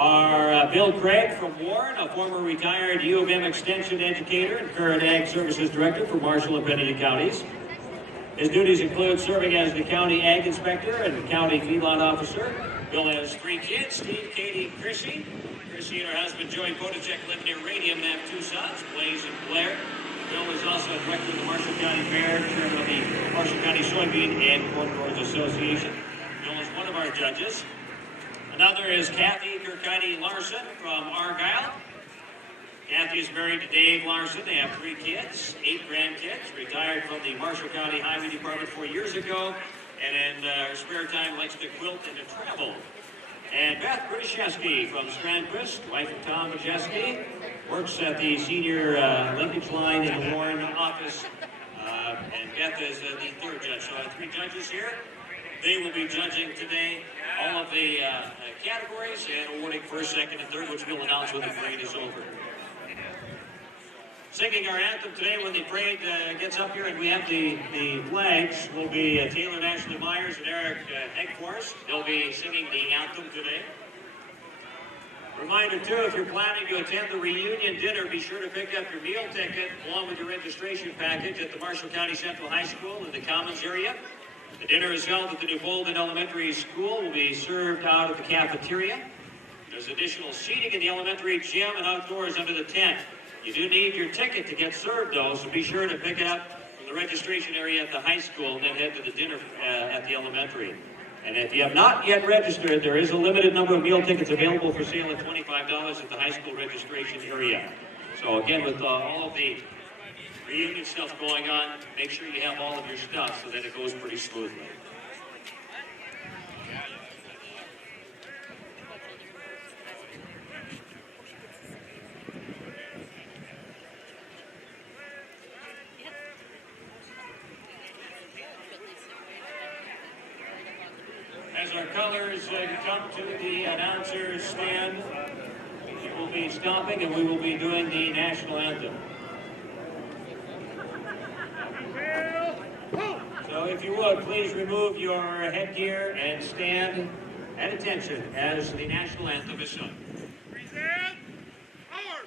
Our Bill Craig from Warren, a former retired U of M Extension educator and current Ag Services Director for Marshall and Benedict counties. His duties include serving as the County Ag Inspector and County Feedlot Officer. Bill has 3 kids, Steve, Katie, and Chrissy. Chrissy and her husband Joey Podacek live near Radium and have 2 sons, Blaze and Blair. Bill is also a director of the Marshall County Fair, chairman of the Marshall County Soybean and Corn Growers Association. Bill is one of our judges. Another is Kathy Kirkheide Larson from Argyle. Kathy is married to Dave Larson. They have 3 kids, 8 grandkids, retired from the Marshall County Highway Department 4 years ago, and in her spare time likes to quilt and to travel. And Beth Brzezinski from Strandquist, wife of Tom Brzezinski, works at the senior linkage line in the Warren office. And Beth is the 3rd judge. So I have 3 judges here. They will be judging today all of the categories and awarding 1st, 2nd, and 3rd, which we'll announce when the parade is over. Singing our anthem today when the parade gets up here and we have the flags will be Taylor Ashley Myers and Eric Eckforce. They'll be singing the anthem today. Reminder too, if you're planning to attend the reunion dinner, be sure to pick up your meal ticket along with your registration package at the Marshall County Central High School in the Commons area. The dinner is held at the New Bolden Elementary School, will be served out of the cafeteria. There's additional seating in the elementary gym and outdoors under the tent. You do need your ticket to get served though, so be sure to pick it up from the registration area at the high school and then head to the dinner at the elementary. And if you have not yet registered, there is a limited number of meal tickets available for sale at $25 at the high school registration area. So again, with all of the reunion stuff going on, make sure you have all of your stuff so that it goes pretty smoothly. As our colors come to the announcer's stand, we will be stopping and we will be doing the national anthem. So if you would, please remove your headgear and stand at attention as the national anthem is sung. Present, forward.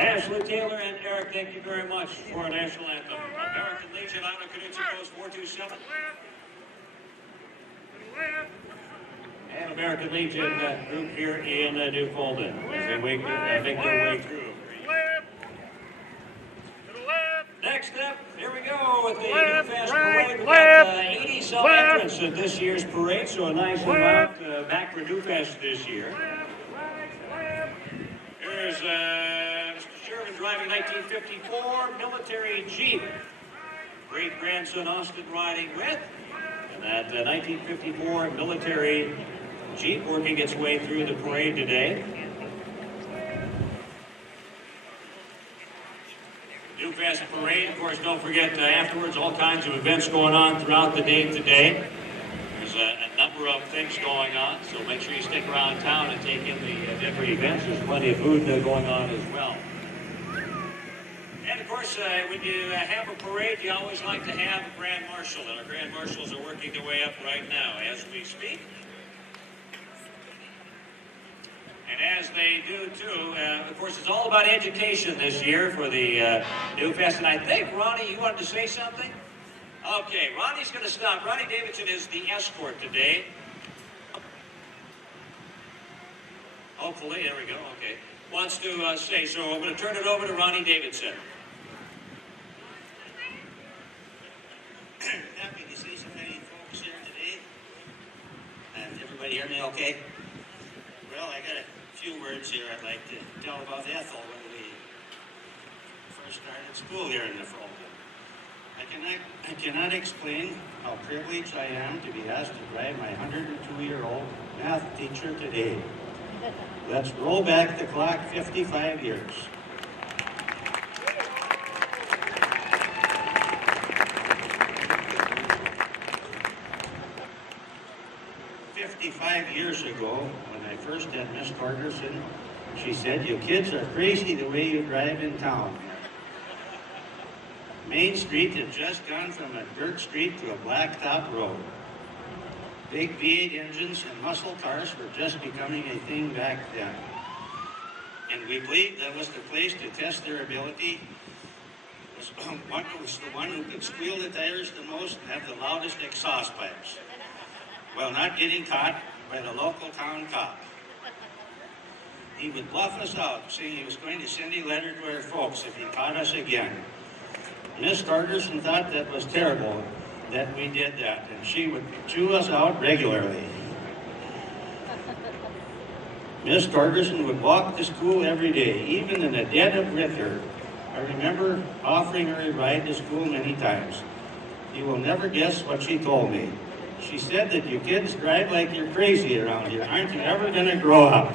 Ashley, Taylor, and Eric, thank you very much for our national anthem. American Legion, Iowa Canucci Post 427. And American Legion group here in New Bolden as they make their way through. Next up, here we go with the Newfest Parade. We've got 80 some entrants at this year's parade, so a nice amount back for Newfest this year. Here's Mr. Sherman driving 1954 military Jeep. Great-grandson Austin riding with. And that 1954 military Jeep working its way through the parade today. Newfest Parade, of course, don't forget afterwards all kinds of events going on throughout the day today. There's a number of things going on, so make sure you stick around town and take in the different events. There's plenty of food going on as well. And of course, when you have a parade, you always like to have a grand marshal, and our grand marshals are working their way up right now as we speak. And as they do too, of course, it's all about education this year for the Newfest. And I think, Ronnie, you wanted to say something? Okay, Ronnie's going to stop. Ronnie Davidson is the escort today. Hopefully, there we go, okay. Wants to say, so I'm going to turn it over to Ronnie Davidson. Happy to see so many folks here today. And everybody hear me okay? Well, I got a few words here I'd like to tell about Ethel when we first started school here in the Frollo. I cannot explain how privileged I am to be asked to drive my 102-year-old math teacher today. Let's roll back the clock 55 years. 55 years ago, when I first met Miss Torgerson, she said, "You kids are crazy the way you drive in town." Main Street had just gone from a dirt street to a blacktop road. Big V8 engines and muscle cars were just becoming a thing back then. And we believed that was the place to test their ability. Was the one who could squeal the tires the most and have the loudest exhaust pipes, while not getting caught by the local town cop. He would bluff us out, saying he was going to send a letter to our folks if he caught us again. Miss Torgerson thought that was terrible that we did that, and she would chew us out regularly. Miss Torgerson would walk to school every day, even in the dead of winter. I remember offering her a ride to school many times. You will never guess what she told me. She said that you kids drive like you're crazy around here. Aren't you ever going to grow up?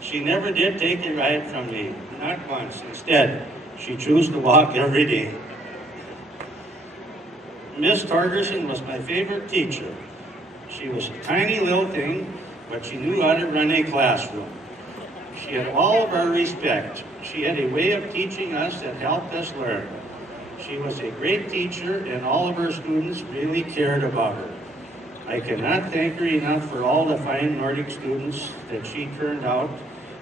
She never did take a ride from me, not once. Instead, she chose to walk every day. Miss Torgerson was my favorite teacher. She was a tiny little thing, but she knew how to run a classroom. She had all of our respect. She had a way of teaching us that helped us learn. She was a great teacher, and all of her students really cared about her. I cannot thank her enough for all the fine Nordic students that she turned out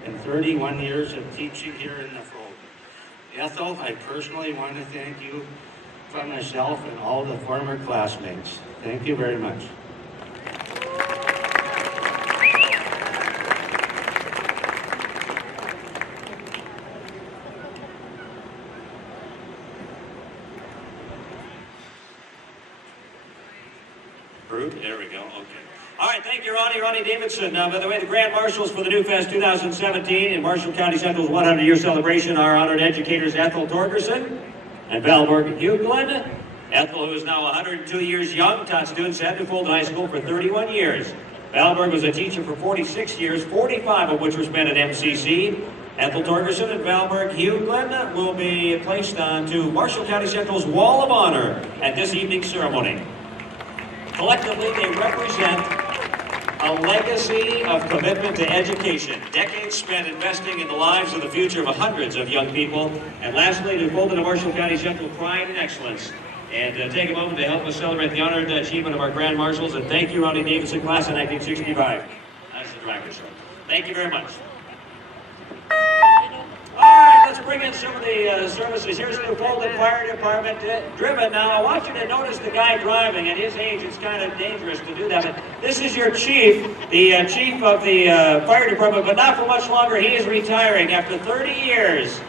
in 31 years of teaching here in the Frollo. Ethel, I personally want to thank you from myself and all the former classmates. Thank you very much. There we go, okay. All right, thank you, Ronnie. Ronnie Davidson. By the way, the Grand Marshals for the Newfest 2017 in Marshall County Central's 100-year celebration are honored educators Ethel Torgerson and Valborg Hughlin. Ethel, who is now 102 years young, taught students at Newfold High School for 31 years. Valborg was a teacher for 46 years, 45 of which were spent at MCC. Ethel Torgerson and Valborg Hughlin will be placed onto Marshall County Central's Wall of Honor at this evening's ceremony. Collectively, they represent a legacy of commitment to education, decades spent investing in the lives of the future of hundreds of young people. And lastly, to fold into Marshall County Central pride and excellence. And take a moment to help us celebrate the honored achievement of our Grand Marshals. And thank you, Ronnie Davidson, class of 1965. That's the Dragon Show. Thank you very much. All right, let's bring in some of the services. Here's the Newfold Fire Department driven. Now, I want you to notice the guy driving. At his age, it's kind of dangerous to do that. But this is your chief, the chief of the fire department, but not for much longer. He is retiring after 30 years.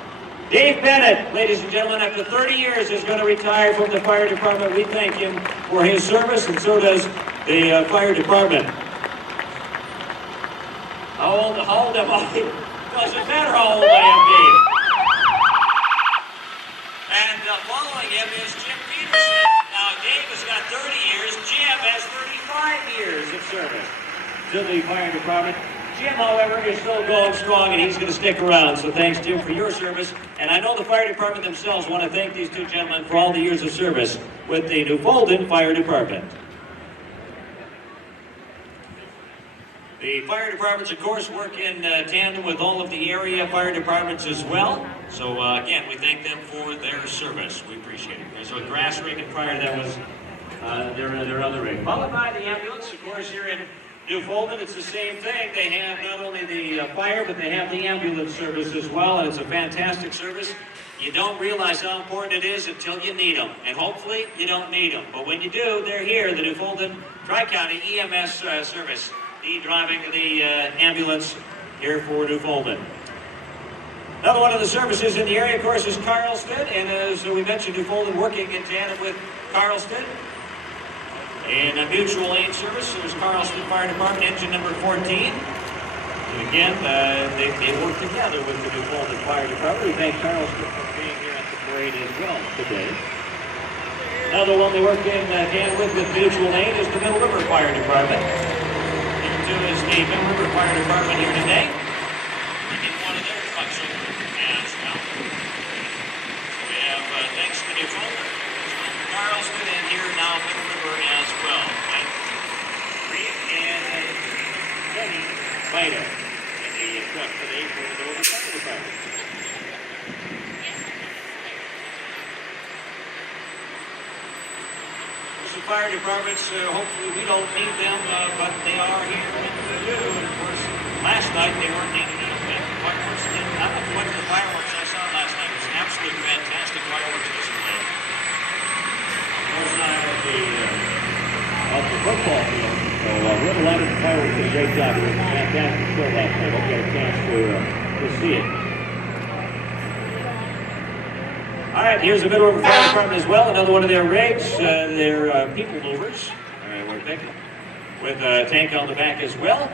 Dave Bennett, ladies and gentlemen, after 30 years is going to retire from the fire department. We thank him for his service, and so does the fire department. How old am I? Doesn't matter how old I am, Dave. And following him is Jim Peterson. Now, Dave has got 30 years. Jim has 35 years of service to the fire department. Jim, however, is still going strong, and he's going to stick around. So thanks, Jim, for your service. And I know the fire department themselves want to thank these two gentlemen for all the years of service with the Newfoundland Fire Department. The fire departments, of course, work in tandem with all of the area fire departments as well. So, again, we thank them for their service. We appreciate it. So, a grass rig, and prior to that was their other rig. Followed by the ambulance, of course, here in Newfoundland, it's the same thing. They have not only the fire, but they have the ambulance service as well, and it's a fantastic service. You don't realize how important it is until you need them, and hopefully you don't need them. But when you do, they're here, the Newfoundland Tri-County EMS service. Driving the ambulance here for Newfoundland. Another one of the services in the area, of course, is Carlston, and as we mentioned, Newfoundland working in tandem with Carlston. In a mutual aid service, there's Carlston Fire Department, engine number 14. And again, they work together with the Newfoundland Fire Department. We thank Carlston for being here at the parade as well today. Another one they work in tandem with mutual aid is the Middle River Fire Department. Is the Middle River Fire Department here today. In one of their trucks over as well. So we have, thanks to Newfoundland, Carlston, and here now Middle River as well. And Reed and Jenny Vita in the truck today for the Middle River Fire Department. Fire departments, hopefully we don't need them, but they are here when we do. And of course, last night they weren't needed. Fireworks, I don't know if you went to the fireworks I saw last night. It was an absolutely fantastic fireworks display. Of course, I'm at the football field. So whoever lighted the fireworks did a great job. It was a fantastic show last night. Hope you had a chance to see it. All right, here's the Middle River Fire Department as well. Another one of their rigs, their people movers. All right, we're thinking. With a tank on the back as well.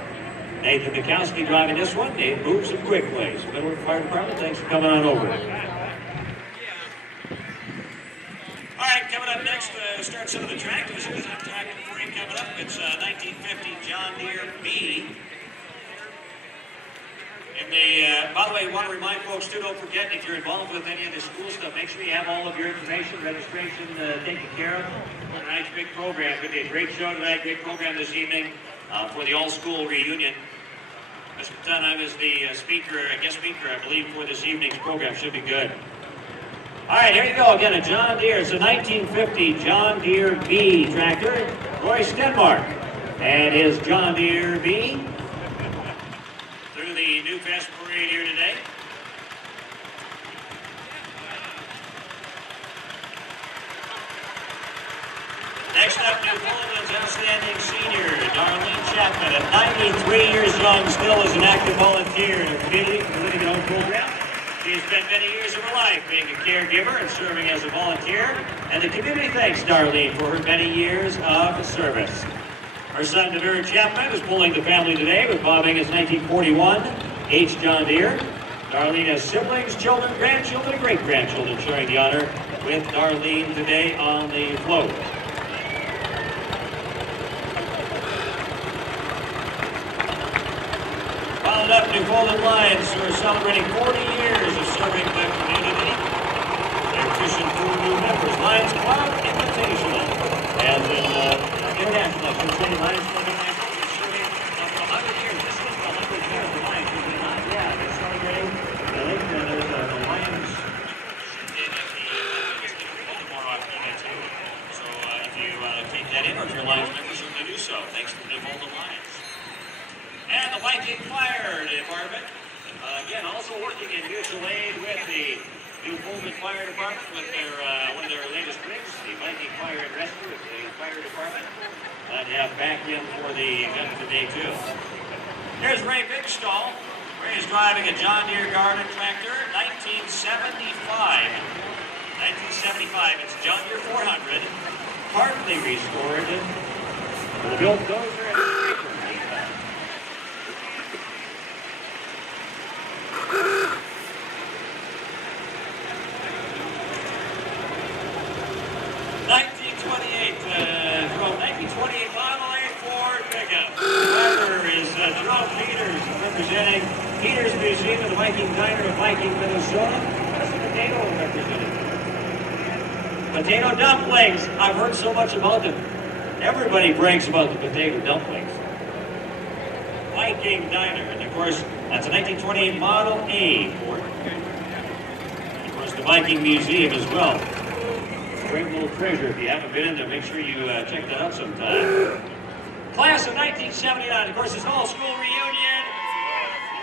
Nathan Mikowski driving this one. It moves some quick ways. Middle River Fire Department, thanks for coming on over. All right, coming up next, start some of the tractors. There's a tractor parade coming up. It's 1950 John Deere B. And by the way, I want to remind folks too, don't forget, if you're involved with any of the school stuff, make sure you have all of your information, registration taken care of for tonight's big program. It's going to be a great show tonight, great program this evening for the all-school reunion. Mr. Tunheim is the guest speaker, I believe, for this evening's program. Should be good. All right, here you go again, a John Deere. It's a 1950 John Deere B tractor. Roy Stenmark and his John Deere B. The Newfest Parade here today. Next up, Newfoundland's outstanding senior, Darlene Chapman, at 93 years young, still is an active volunteer in her community for the Living at Home program. She has spent many years of her life being a caregiver and serving as a volunteer, and the community thanks Darlene for her many years of service. Her son, Devere Chapman, is pulling the family today with Bob Angus' 1941 H. John Deere. Darlene has siblings, children, grandchildren, and great-grandchildren sharing the honor with Darlene today on the float. Followed up, Newfoundland Lions, who are celebrating 40 years of serving the community. They're fishing for new members. Lions Club Invitational. As in international, I should say, Lions Club International is serving for 100 years. This is the 100th year of the Lions, is it not? Yeah, they're celebrating. There's the Lions. More often than too. So if you take that in, or if you're a Lions member, certainly do so. Thanks to the Newfoundland Lions. And the Viking Fire Department, again, also working in mutual aid with the Newfoundland Fire Department with their one of their latest rigs, the Viking Fire and Rescue with the Fire Department. Glad to have back in for the event today, too. Here's Ray Bigstall. Ray is driving a John Deere garden tractor, 1975. 1975, it's John Deere 400, partly restored with a built dozer and scraper. 1928 Model A Ford pickup. Driver is Jerome Peters, representing Peters Museum of the Viking Diner of Viking, Minnesota. President Nato representing. Potato dumplings. I've heard so much about them. Everybody brags about the potato dumplings. Viking Diner, and of course, that's a 1928 Model A Ford. And of course, the Viking Museum as well. Great little treasure. If you haven't been in there, make sure you check that out sometime. Class of 1979, of course, it's an all-school reunion.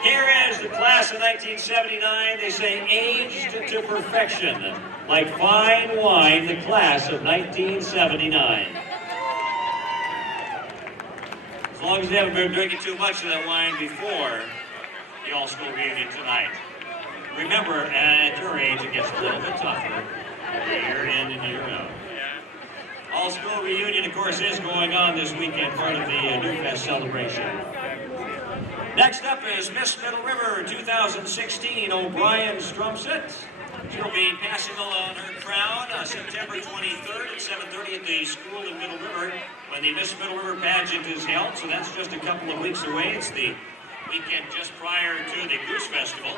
Here is the class of 1979. They say aged to perfection. Like fine wine, the class of 1979. As long as you haven't been drinking too much of that wine before the all-school reunion tonight. Remember, at your age, it gets a little bit tougher. Year in and year out. All-school reunion, of course, is going on this weekend, part of the Newfest celebration. Next up is Miss Middle River 2016, O'Brien Strumset. She'll be passing on her crown September 23rd at 7:30 at the school in Middle River when the Miss Middle River pageant is held. So that's just a couple of weeks away. It's the weekend just prior to the Goose Festival.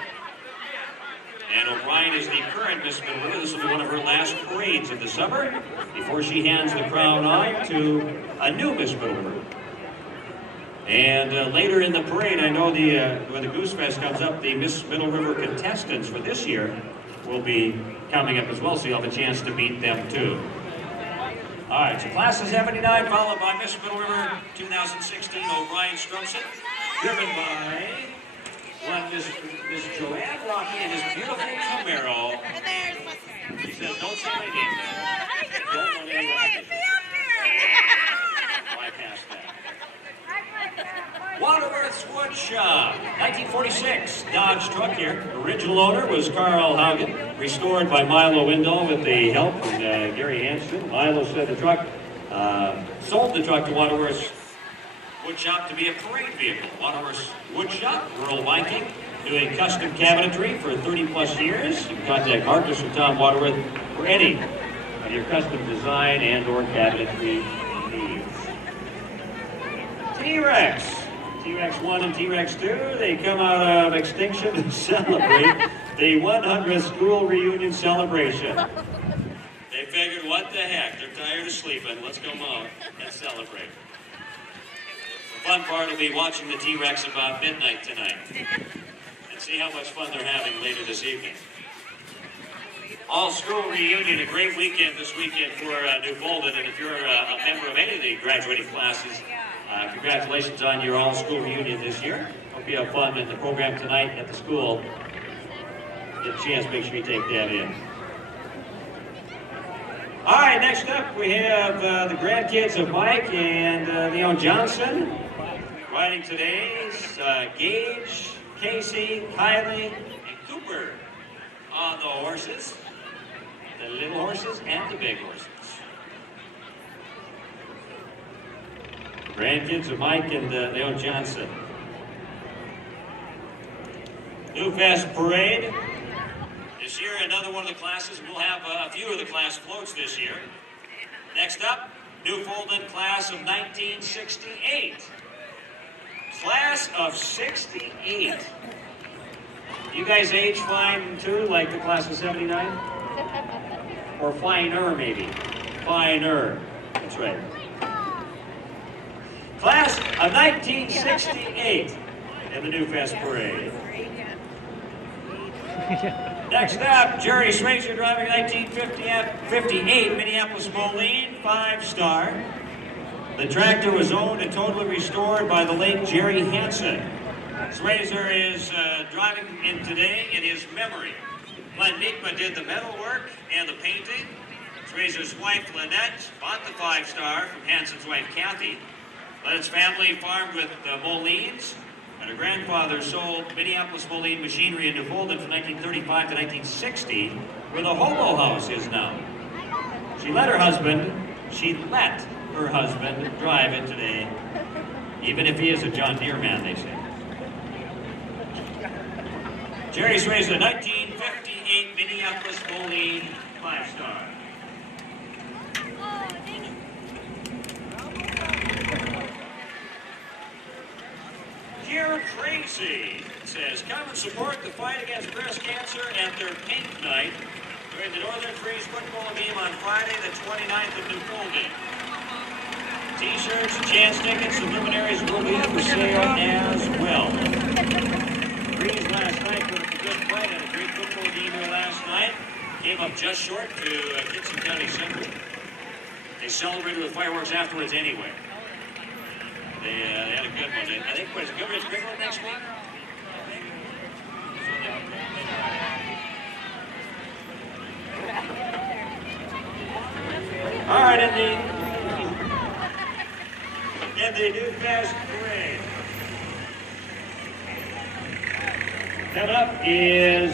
And O'Brien is the current Miss Middle River. This will be one of her last parades of the summer before she hands the crown on to a new Miss Middle River. And later in the parade, I know when the Goose Fest comes up, the Miss Middle River contestants for this year will be coming up as well, so you'll have a chance to meet them too. All right, so class of 79, followed by Miss Middle River 2016, O'Brien Strumset, driven by one Miss Joanne Rocky in his beautiful Camaro. She says, don't say my name. Don't want anyone to bypass that. Waterworth's Wood Shop, 1946 Dodge truck here. Original owner was Carl Haugen, restored by Milo Windall with the help from Gary Hansen. Milo said the truck, sold the truck to Waterworth's Wood Shop to be a parade vehicle. Waterworth's Wood Shop, rural Viking, doing custom cabinetry for 30 plus years. You can contact Marcus or Tom Waterworth for any of your custom design and or cabinetry needs. T-Rex. T-Rex 1 and T-Rex 2, they come out of extinction to celebrate the 100th school reunion celebration. They figured, what the heck, they're tired of sleeping, let's come out and celebrate. The fun part will be watching the T-Rex about midnight tonight and see how much fun they're having later this evening. All-school reunion, a great weekend this weekend for Newfoundland, and if you're a member of any of the graduating classes, congratulations on your all-school reunion this year. Hope you have fun in the program tonight at the school. Get a chance, make sure you take that in. All right, next up we have the grandkids of Mike and Leon Johnson. Riding today's Gage, Casey, Kylie, and Cooper on the horses. The little horses and the big horses. Grandkids of Mike and Leon Johnson. Newfest Parade. This year, another one of the classes. We'll have a few of the class floats this year. Next up, Newfoundland class of 1968. Class of 68. You guys age fine too, like the class of 79? Or finer, maybe? Finer. That's right. Class of 1968 in the Newfest Parade. Next up, Jerry Schrazer driving 1958 Minneapolis Moline 5-star. The tractor was owned and totally restored by the late Jerry Hansen. Schrazer is driving in today in his memory. Glenn Meekman did the metal work and the painting. Schrazer's wife Lynette bought the 5-star from Hansen's wife Kathy. Lennett's family farmed with Molines, and her grandfather sold Minneapolis Moline machinery in Newfoundland from 1935 to 1960, where the Hobo House is now. She let her husband drive it today, even if he is a John Deere man, they say. Jerry Schrazer, 1958 Minneapolis Moline 5-star. You're crazy, it says. Come and support the fight against breast cancer at their Pink Night During the Northern Freeze football game on Friday, the 29th of Newfest. T-shirts, chance tickets, and luminaries will be for sale as well. Freeze last night put up a good fight and a great football game here last night. Came up just short to Kitson County Central. They celebrated with fireworks afterwards anyway. They had a good one. I think what is Goodrich big one next week? All right, in the Newfest Parade. Coming up is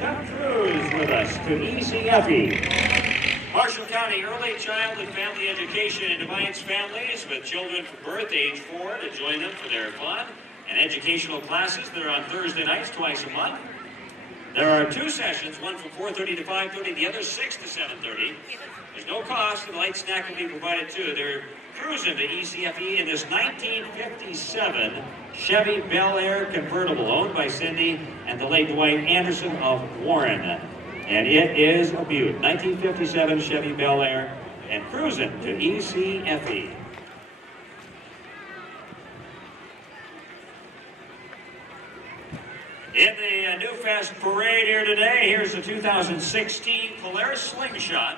Come Cruise with us to ECFE. Marshall County Early Child and Family Education invites families with children from birth age 4 to join them for their fun and educational classes that are on Thursday nights twice a month. There are 2 sessions, one from 4:30 to 5:30, the other 6 to 7:30. There's no cost, and a light snack will be provided too. They're cruising to ECFE in this 1957 Chevy Bel Air convertible owned by Cindy and the late Dwight Anderson of Warren. And it is a beaut. 1957 Chevy Bel Air and cruising to ECFE. In the Newfest Parade here today, here's the 2016 Polaris Slingshot.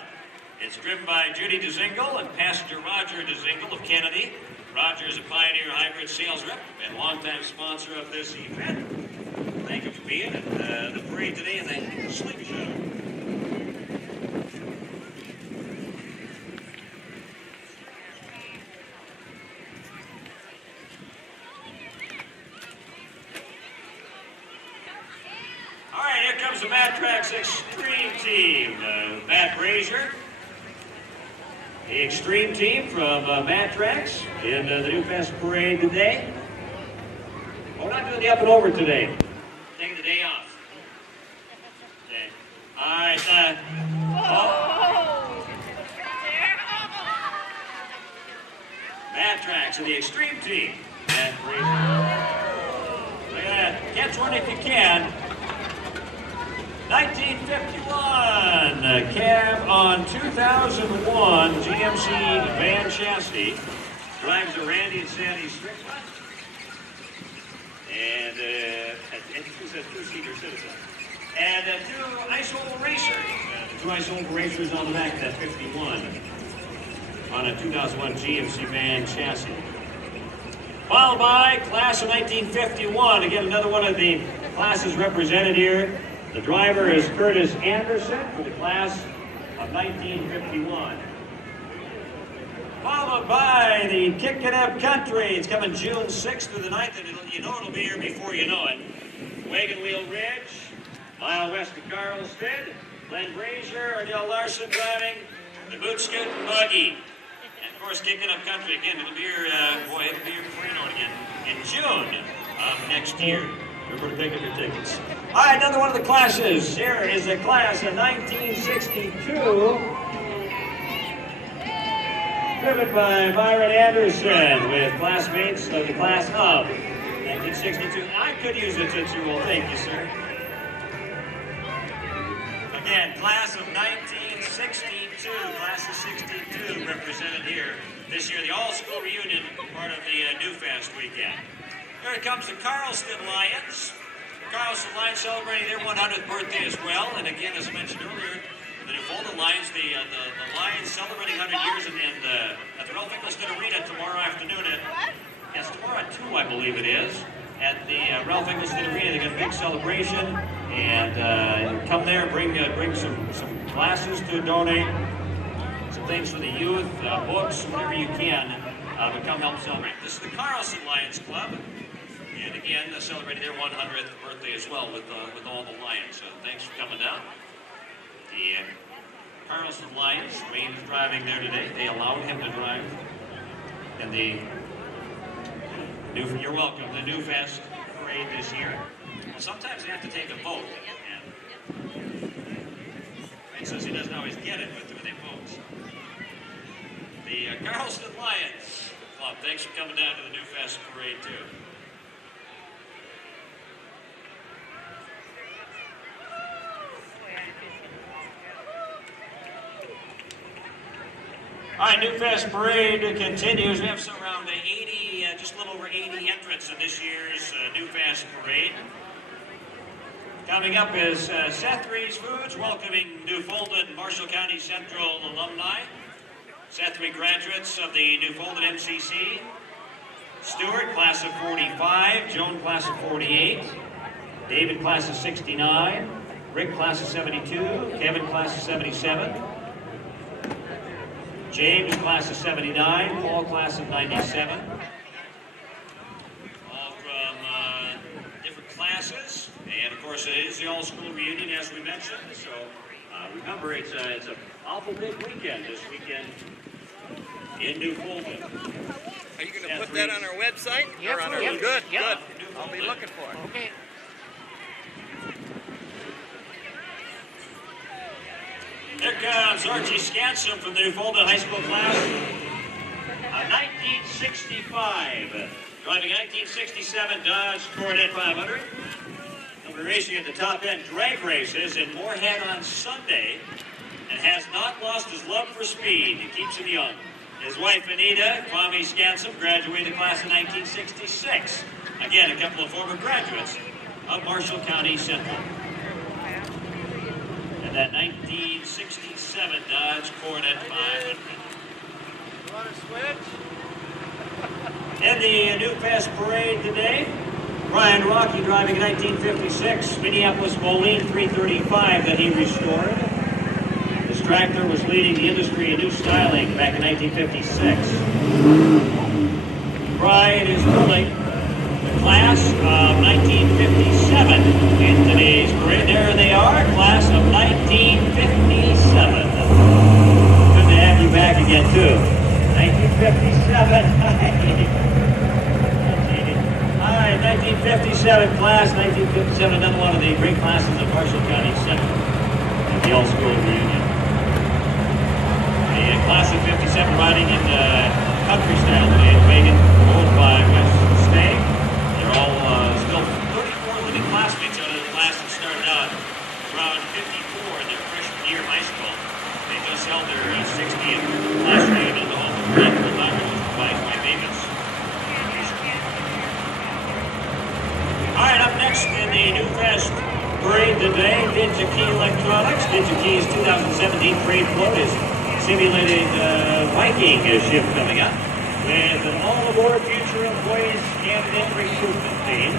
It's driven by Judy DeZingle and passenger Roger DeZingle of Kennedy. Roger is a Pioneer Hybrid sales rep and longtime sponsor of this event. Thank you for being at the parade today in the Slingshot. All right, here comes the Matt Trax Extreme Team. Matt Brazier. The Extreme Team from Matt Trax in the Newfest Parade today. Oh, we're not doing the up and over today. Taking the day off. Okay. All right. Matt Trax and the Extreme Team. Matt Brazier. Look at that. Catch one if you can. 1951, cab on 2001 GMC van chassis. Drives a Randy and Sandy Strickland. And it says 2-seater Citizen. And 2 ice oval racers. 2 ice oval racers on the back of that 51 on a 2001 GMC van chassis. Followed by class of 1951. Again, another one of the classes represented here. The driver is Curtis Anderson for the class of 1951. Followed by the Kickin' Up Country. It's coming June 6th through the 9th, and it'll be here before you know it. Wagon Wheel Ridge, mile west of Carlsted. Glenn Brazier, Ardell Larson driving the Boot Scoot and Buggy. And of course, Kickin' Up Country again. It'll be here, it'll be here before you know it again in June of next year. Remember to pick up your tickets. All right, another one of the classes. Here is a class of 1962. Driven by Myron Anderson with classmates of the class of 1962. I could use a Tootsie Roll. Thank you, sir. Again, class of 1962. Class of 62 represented here this year. The all-school reunion, part of the Newfest weekend. Here comes the Carlston Lions. The Carlston Lions celebrating their 100th birthday as well. And again, as I mentioned earlier, the Newfoundland Lions, the Lions celebrating 100 years at the Ralph Ingolstadt Arena tomorrow afternoon yes, tomorrow at 2, I believe it is. At the Ralph Ingolstadt Arena, they got a big celebration. And come there, bring some classes to donate, some things for the youth, books, whatever you can, but come help celebrate. This is the Carlston Lions Club. And again, celebrating their 100th birthday as well with all the Lions. So thanks for coming down. The Carlston Lions, Wayne is driving there today. They allowed him to drive. And you're welcome, the Newfest Parade this year. Sometimes you have to take a vote. And says he doesn't always get it, but they vote. The Carlston Lions Club, thanks for coming down to the Newfest Parade too. All right, Newfest Parade continues. We have around 80, just a little over 80 entrants in this year's Newfest Parade. Coming up is Seth Reed's Foods, welcoming Newfoundland Marshall County Central alumni. Seth Reed graduates of the Newfoundland MCC. Stewart, class of 45. Joan, class of 48. David, class of 69. Rick, class of 72. Kevin, class of 77. James, class of 79. Paul, class of 97. All from different classes. And of course, it is the all-school reunion, as we mentioned. So remember, it's an awful big weekend this weekend in Newfoundland. Are you going to put that on our website? Yep. Or on our Yep. Good, Yep. good. I'll be looking for it. Okay. Here comes Archie Scansom from the Newfoundland High School class of 1965. Driving 1967 Dodge Coronet 500. He'll be racing at the top end drag races in Moorhead on Sunday and has not lost his love for speed. It keeps him young. His wife Anita, Kwame Scansom, graduated class of 1966. Again, a couple of former graduates of Marshall County Central. And that 1967 Dodge Coronet 500. You want to switch? In the Newfest Parade today, Brian Rocky driving a 1956 Minneapolis Moline 335 that he restored. This tractor was leading the industry in new styling back in 1956. Brian is pulling the class of 1957 in today's parade. There they are, class of 1957. Good to have you back again, too. 1957. All right, 1957 class, 1957, another one of the great classes of Marshall County Central at the all-school reunion. The class of 57 riding in country style today in Wagon, owned by West Stag. They're all still 34 living classmates out of the class that started out around 54 in their freshman year of high school. They just held their 60th class reunion at the home of Radical Diamond, which provides my Davis. All right, up next in the Newfest Parade today, Digi-Key Electronics. Digi-Key's 2017 parade float is simulated Viking shift coming up with an all-aboard future employees candidate recruitment theme.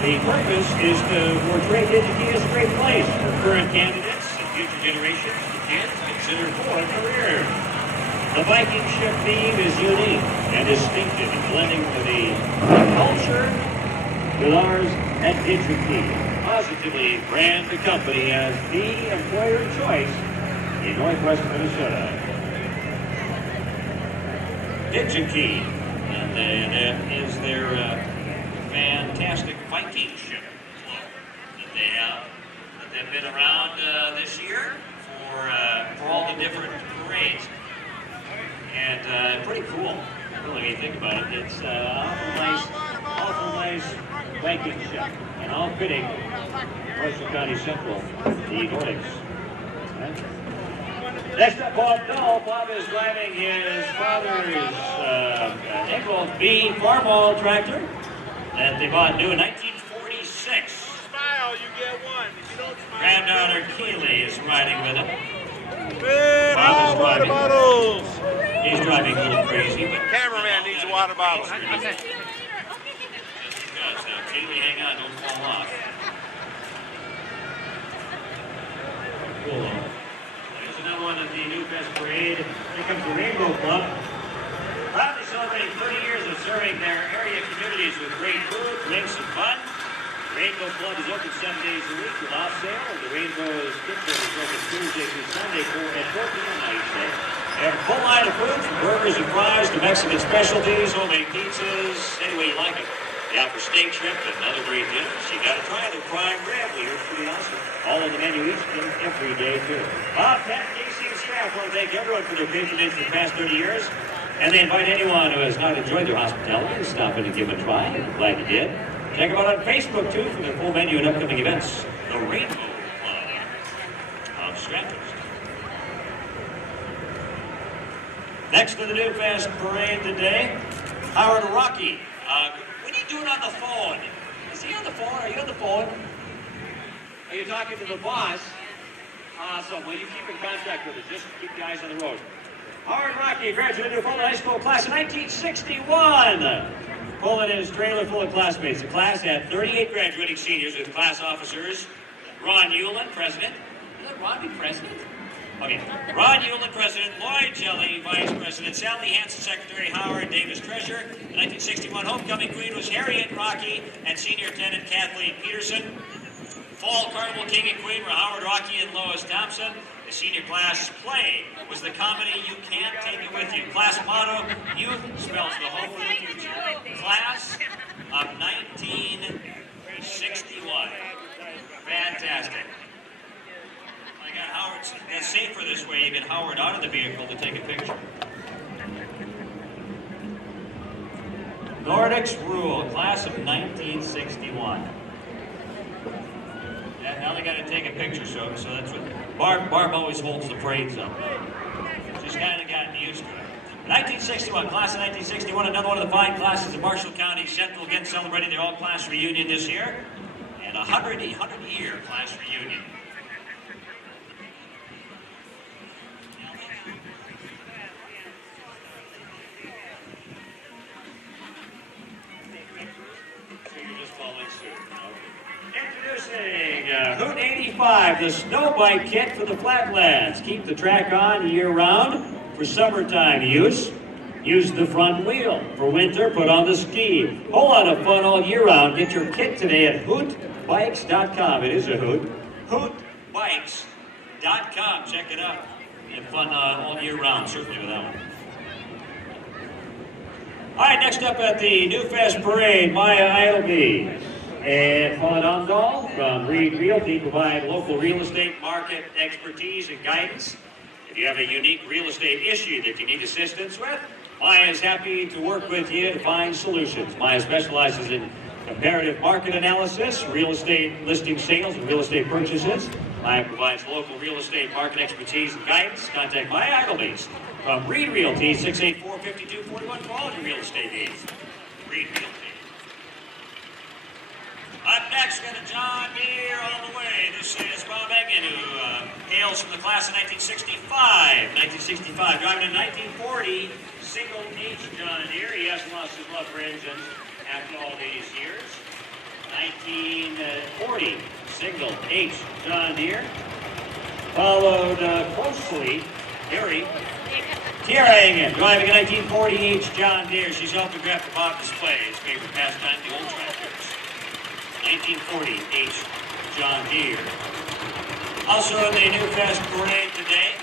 The purpose is to portray Digi-Key as a great place for current candidates and future generations of kids consider for a career. The Viking ship theme is unique and distinctive in blending the culture with ours at Digi-Key. Positively brand the company as the employer of choice in Northwest Minnesota. Digi-Key, and that is their fantastic Viking ship float that they've been around this year for all the different parades, and pretty cool. Really, when you think about it, it's awful nice Viking ship, and all fitting Marshall County Central, the Nordics. Next up, Bob Dull. Bob is driving his father's Nickel B Farmall tractor that they bought new in 1946. Smile, you get one. If you don't smile, Granddaughter Keeley is riding with him. man, Bob is all water driving. bottles. He's driving a little crazy, but Cameraman needs a water bottle. Keeley, hang on, don't fall off. Cool. There's another one at the Newfest Parade. Here comes the Rainbow Club. Proudly celebrating 30 years of serving their area communities with great food, drinks, and fun. The Rainbow Club is open 7 days a week with off sale. The Rainbow's Kitchen is open Tuesday through Sunday at 4 p.m. I say. They have a full line of food from burgers and fries to Mexican specialties, homemade pizzas, any way you like it. They offer steak shrimp and other great dinners. You got to try their prime rib. We hear it's pretty awesome. All on the menu each and every day, too. Bob, Pat, Casey, and staff want to thank everyone for their patronage for the past 30 years. And they invite anyone who has not enjoyed their hospitality to stop in and give them a try. I'm glad you did. Check them out on Facebook, too, for their full menu and upcoming events. The Rainbow Club of Strathurst. Next to the Newfest Parade today, Howard Rocky. What are you doing on the phone? Is he on the phone? Are you on the phone? Are you talking to the boss? Awesome. Will you keep in contact with us? Just keep the eyes on the road. Howard Rocky graduated from the high school class in 1961. Pulling in his trailer full of classmates. The class had 38 graduating seniors with class officers. Ron Hewlin, president. Is that Ron be president? Okay. Ron Hewlin, president. Lloyd Jelly, vice president. Sally Hansen, secretary. Howard Davis, treasurer. The 1961 homecoming queen was Harriet Rocky and senior attendant Kathleen Peterson. Fall Carnival king and queen were Howard Rocky and Lois Thompson. The senior class play was the comedy You Can't Take It With You. Class motto, youth spells the hope for the future. Class of 1961. Fantastic. I got Howard, it's safer this way. You get Howard out of the vehicle to take a picture. Nordics rule, class of 1961. Yeah, now they got to take a picture, so that's what Barb always holds the parades up. She's kind of gotten used to it. 1961, class of 1961, another one of the fine classes of Marshall County Central, again celebrating their all-class reunion this year, and 100-year class reunion. So you're just following suit. Introducing Hoot 85, the snow bike kit for the Flatlands. Keep the track on year-round for summertime use. Use the front wheel. For winter, put on the ski. Whole lot of fun all year-round. Get your kit today at hootbikes.com. It is a hoot. Hootbikes.com. Check it out. Have fun all year-round, certainly with that one. All right, next up at the Newfest Parade, Maya Idleby and Paladondal from Reed Realty provide local real estate market expertise and guidance. If you have a unique real estate issue that you need assistance with, Maya is happy to work with you to find solutions. Maya specializes in comparative market analysis, real estate listing sales, and real estate purchases. Maya provides local real estate market expertise and guidance. Contact Maya Idlebees from Reed Realty, 684-5241 for all your real estate needs. Reed Realty. Up next, got a John Deere all the way. This is Bob Egan, who hails from the class of 1965. 1965, driving a 1940 single H John Deere. He hasn't lost his love for engines after all these years. 1940 single H John Deere. Followed closely, Tiara Egan, driving a 1940 H John Deere. She's autographed the Bob display. His favorite pastime, the old tractors. 1940 H John Deere. Also in the Newfest Parade today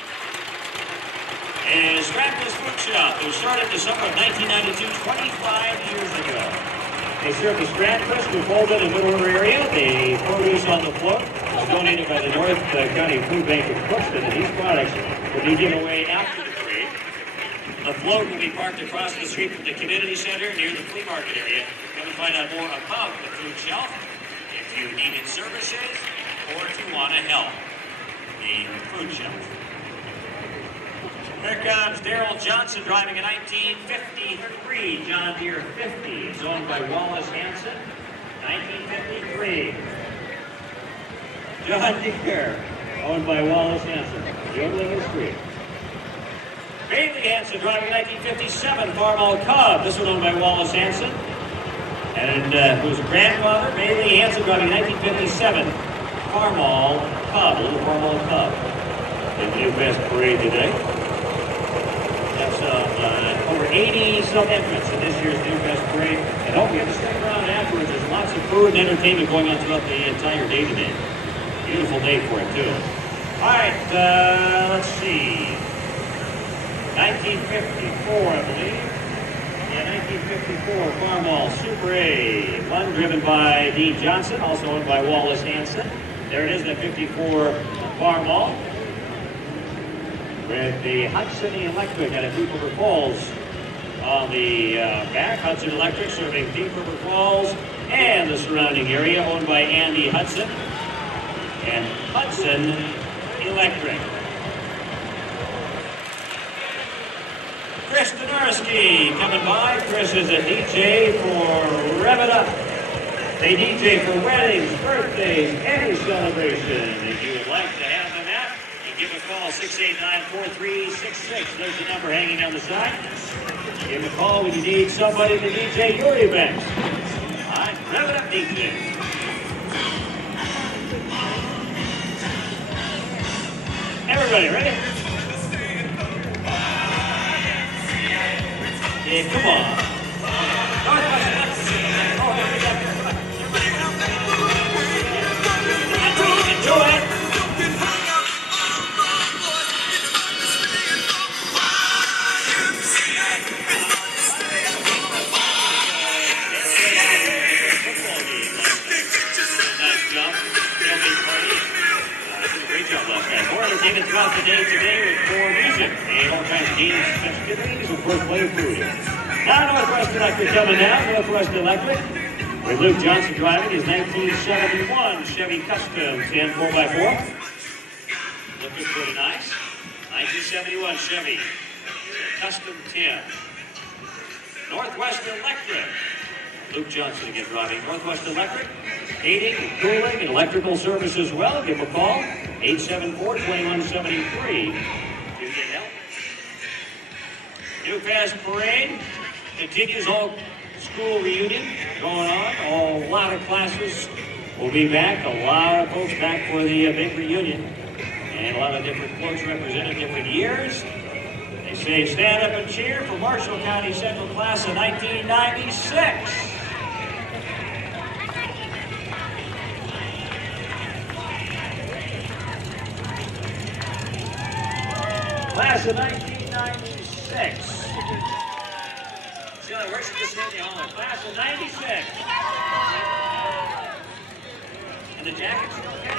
is Stratford's Food Shop, who started in the summer of 1992, 25 years ago. They serve the Stratford, Newfoundland, and Middle River area. The produce on the float was donated by the North County Food Bank of Crookston, and these products will be given away after the parade. The float will be parked across the street from the community center near the flea market area. Come and find out more about the food shelf if you needed services or if you want to help the food shelf. Here comes Darrell Johnson driving a 1953 John Deere 50. It's owned by Wallace Hanson. 1953. John Deere, owned by Wallace Hanson. Yodeling history. Bailey Hanson driving a 1957 Farmall Cub. This one owned by Wallace Hanson. And whose grandfather, Bailey Hanson, driving a 1957 Farmall Cub, a little Farmall Cub. In the Newfest Parade today. That's over 80 self-entrants in this year's Newfest Parade. And don't forget to stick around afterwards. There's lots of food and entertainment going on throughout the entire day today. Beautiful day for it, too. All right, let's see. 1954, I believe. Yeah, 1954 Farmall Super A. One driven by Dean Johnson, also owned by Wallace Hanson. There it is, the 54 Farmall. With the Hudson Electric out of Deep River Falls on the back. Hudson Electric serving Deep River Falls and the surrounding area, owned by Andy Hudson and Hudson Electric. Komarski coming by. Chris is a DJ for Rev It Up. They DJ for weddings, birthdays, any celebration. If you would like to have them at, you give a call, 689-4366. There's the number hanging down the side. Give a call when you need somebody to DJ your event. All right, Rev It Up DJ. Everybody ready? Yeah, come on. Enjoy it. Nice job. Great job last night. More entertainment throughout the day today with more music and all kinds of games, festivities, and of play food. Now Northwest Electric coming down. Northwest Electric with Luke Johnson driving his 1971 Chevy Custom 10 4x4. Looking pretty nice. 1971 Chevy Custom 10. Northwest Electric. Luke Johnson again driving Northwest Electric. Heating, cooling, and electrical service as well. Give them a call. 874-2173 to get help. Newfest Parade continues. All school reunion going on. A lot of classes will be back. A lot of folks back for the big reunion. And a lot of different folks represented different years. They say stand up and cheer for Marshall County Central Class of 1996. Class of 1996. See, where should this hit you on? Class of 96. And the jackets are okay?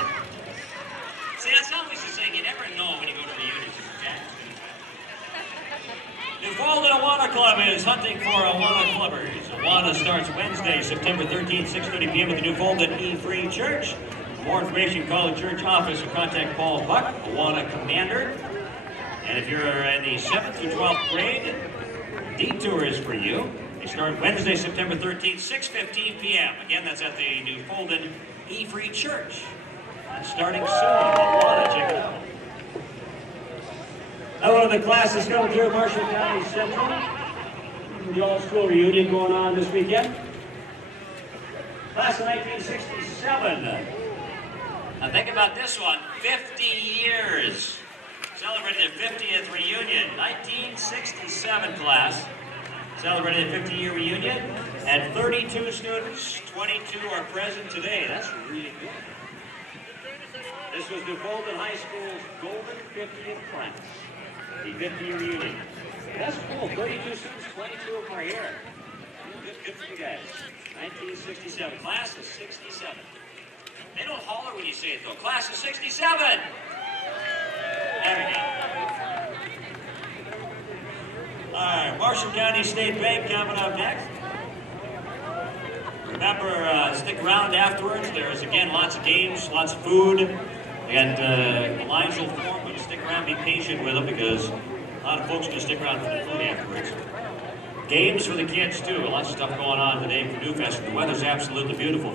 See, that's always the thing. You never know when you go to the unions if the jackets are Newfoundland Awana Club is hunting for Awana Clubbers. Awana starts Wednesday, September 13th, 6:30 p.m. at the Newfoundland E-Free Church. For more information, call the church office or contact Paul Buck, Awana Commander. And if you're in the 7th through 12th grade, detour is for you. They start Wednesday, September 13th, 6:15 p.m. Again, that's at the Newfoundland E-Free Church. That's starting soon. Check it out. Hello to the class that's coming through Marshall County Central. The all-school reunion going on this weekend. Class of 1967. Now think about this one, 50 years. Celebrated their 50th reunion. 1967 class celebrated their 50-year reunion. Had 32 students, 22 are present today. That's really good. This was Newfoundland High School's golden 50th class. The 50-year reunion. That's cool. 32 students, 22 of them are here. Good for you guys. 1967. Class of 67. They don't holler when you say it, though. Class of 67! There we go. All right, Marshall County State Bank coming up next. Remember, stick around afterwards. There's, again, lots of games, lots of food. We got lines will form, but stick around, be patient with them because a lot of folks are going to stick around for the food afterwards. Games for the kids, too. Lots of stuff going on today for Newfest. The weather's absolutely beautiful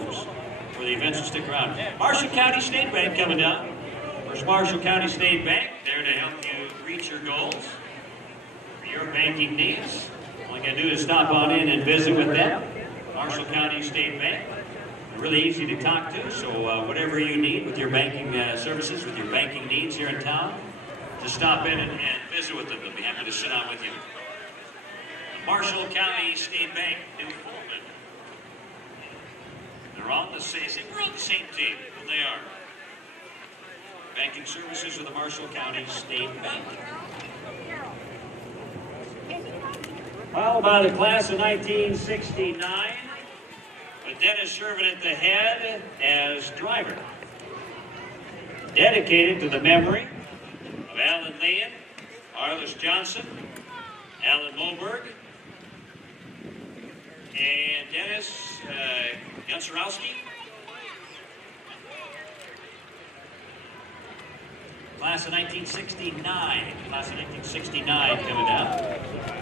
for the events to stick around. Marshall County State Bank coming down. First Marshall County State Bank, there to help you reach your goals. For your banking needs, all you got to do is stop on in and visit with them. Marshall County State Bank. They're really easy to talk to, so whatever you need with your banking services, with your banking needs here in town, just stop in and visit with them. They'll be happy to sit down with you. Marshall County State Bank, Newfoundland. They're on the same, we're on the same team. Well, they are. Banking services of the Marshall County State Bank. Followed by the class of 1969, with Dennis Shervin at the head as driver. Dedicated to the memory of Alan Lehan, Arliss Johnson, Alan Moberg, and Dennis Janserowski. class of 1969. Class of 1969 coming down.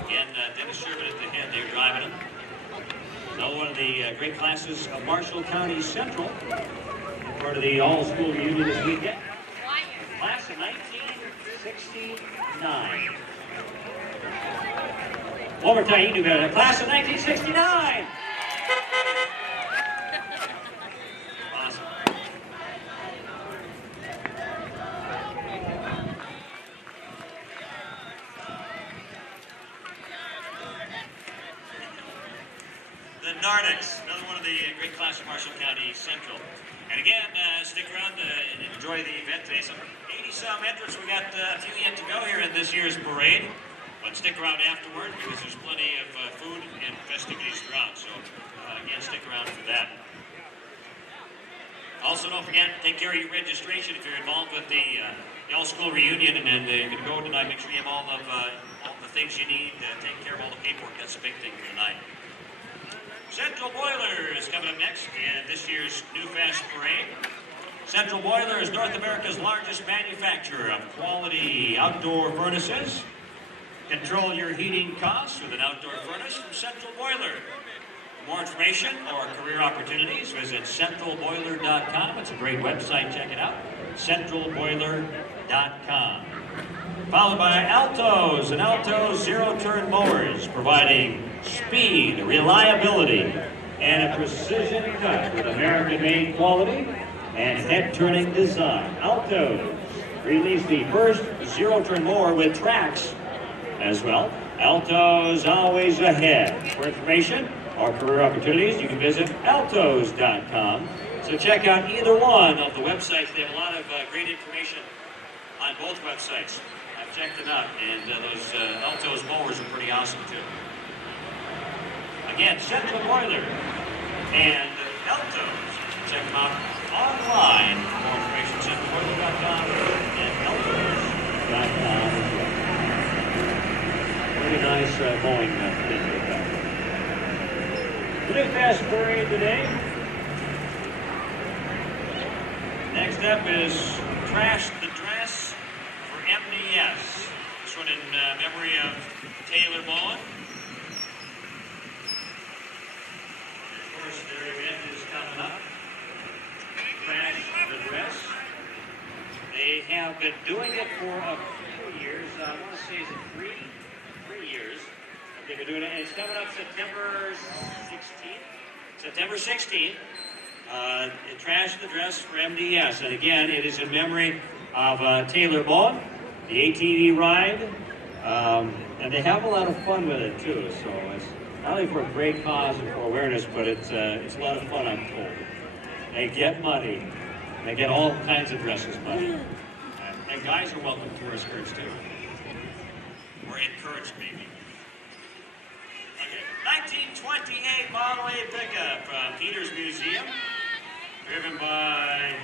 Again, Dennis Sherman at the head there driving them. Another one of the great classes of Marshall County Central. Part of the all-school reunion this weekend. Class of 1969. One more time, you do better. Class of 1969! Awesome. The Narnics, another one of the great class of Marshall County Central. And again, stick around and enjoy the event today. Some 80-some entrants. We got a few yet to go here in this year's parade. But stick around afterward because there's plenty of food and festivities throughout. So again, stick around for that. Also, don't forget, take care of your registration if you're involved with the all-school reunion and you're going to go tonight. Make sure you have all the things you need to take care of all the paperwork. That's a big thing for tonight. Central Boiler is coming up next in this year's Newfest Parade. Central Boiler is North America's largest manufacturer of quality outdoor furnaces. Control your heating costs with an outdoor furnace from Central Boiler. For more information or career opportunities, visit centralboiler.com. It's a great website. Check it out. centralboiler.com. Followed by Altos and Altos zero-turn mowers, providing speed, reliability, and a precision cut with American-made quality and head-turning design. Altos released the first zero-turn mower with tracks as well. Altos always ahead. For information or career opportunities, you can visit altos.com. So check out either one of the websites. They have a lot of great information on both websites. I've checked them out, and those Altos mowers are pretty awesome too. Again, Central Boiler and Altos. Check them out online. For more information, centralboiler.com and altos.com. Pretty nice mowing thing with that. The Newfest Parade today. Next up is Trash the Dress for MDS. This one in memory of Taylor Bowen. Of course, their event is coming up. Trash the Dress. They have been doing it for a few years. I want to say, is it three years? They've been doing it. It's coming up September 16th. September 16th. Trash the Dress for MDS. And again, it is in memory of Taylor Bowen, the ATV ride. And they have a lot of fun with it too. So it's not only for a great cause and for awareness, but it's a lot of fun, I'm told. They get money. They get all kinds of dresses money. And guys are welcome to wear skirts too. Or encouraged maybe. Okay. 1928 Model A pickup from Peters Museum. Driven by,